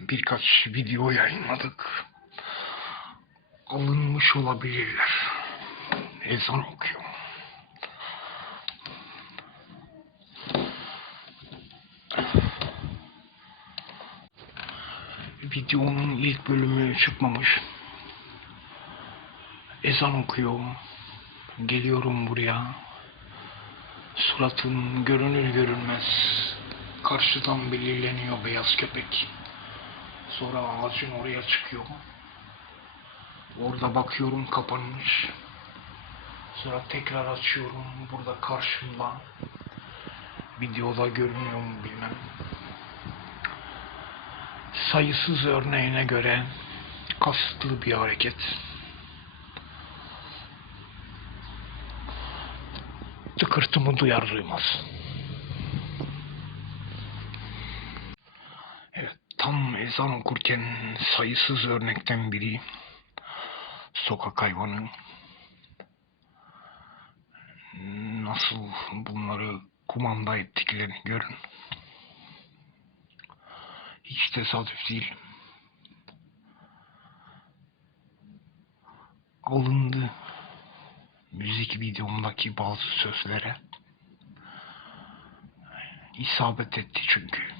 birkaç video yayınladık. Alınmış olabilirler. Ezan okuyor. Videonun ilk bölümü çıkmamış. Ezan okuyor. Geliyorum buraya. Suratın görünür görünmez karşıdan belirleniyor beyaz köpek. Sonra ağacın oraya çıkıyor. Orada bakıyorum kapanmış. Sonra tekrar açıyorum. Burada karşımda. Videoda görünüyor mu bilmem. Sayısız örneğine göre kasıtlı bir hareket. Tıkırtımı duyar duymaz. Tam ezan okurken sayısız örnekten biri sokak hayvanı nasıl bunları kumanda ettiklerini görün. Hiç tesadüf değil. Alındı müzik videomdaki bazı sözlere isabet etti çünkü.